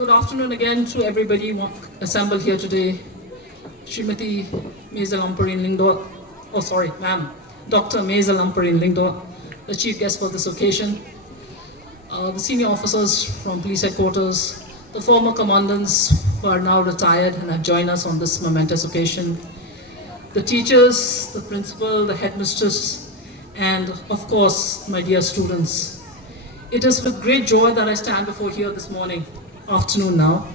Good afternoon again to everybody assembled here today. Srimati Maisal Ampareen Lingdor, ma'am, Dr. Maisal Ampareen Lingdor, the chief guest for this occasion, the senior officers from police headquarters, the former commandants who are now retired and have joined us on this momentous occasion, the teachers, the principal, the headmistress, and of course, my dear students. It is with great joy that I stand before here this afternoon now,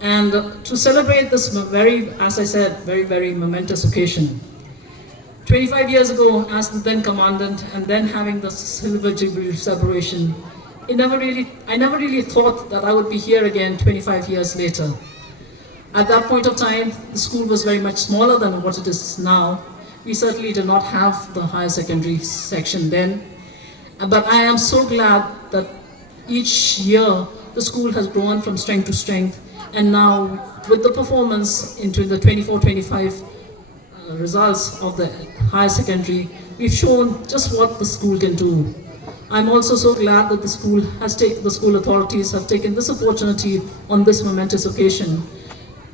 and to celebrate this very, as I said, very momentous occasion. 25 years ago, as the then commandant, and then having the Silver Jubilee celebration, I never really thought that I would be here again 25 years later. At that point of time, the school was very much smaller than what it is now. We certainly did not have the higher secondary section then, but I am so glad that each year the school has grown from strength to strength, and now with the performance into the 24-25 results of the higher secondary, we've shown just what the school can do. I'm also so glad that the school authorities have taken this opportunity on this momentous occasion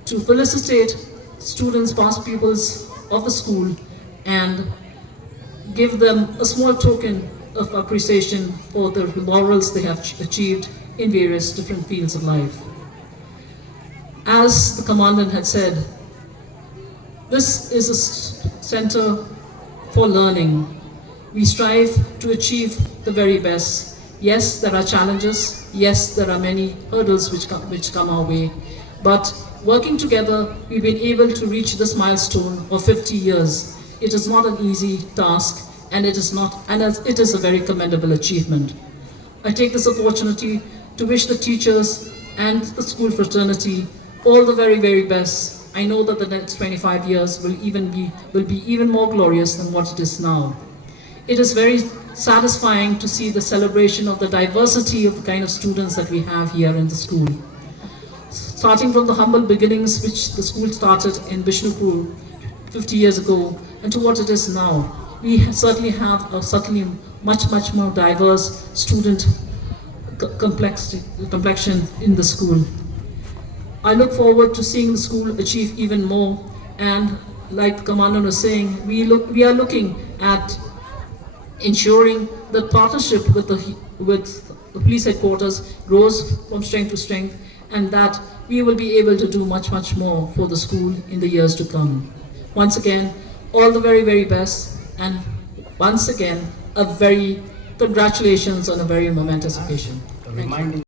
to felicitate students, past pupils of the school, and give them a small token of appreciation for the laurels they have achieved in various different fields of life. As the commandant had said, this is a center for learning. We strive to achieve the very best. Yes, there are challenges. Yes, there are many hurdles which come our way. But working together, we've been able to reach this milestone of 50 years. It is not an easy task, and it is a very commendable achievement. I take this opportunity to wish the teachers and the school fraternity all the very best. I know that the next 25 years will be even more glorious than what it is now. It is very satisfying to see the celebration of the diversity of the kind of students that we have here in the school. Starting from the humble beginnings which the school started in Bishnupur 50 years ago, and to what it is now, we certainly have a much more diverse student complexion in the school. I look forward to seeing the school achieve even more, and like the commandant was saying, we are looking at ensuring that partnership with the police headquarters grows from strength to strength, and that we will be able to do much more for the school in the years to come. Once again, all the very best, and once again, a very congratulations on a very momentous occasion. Reminding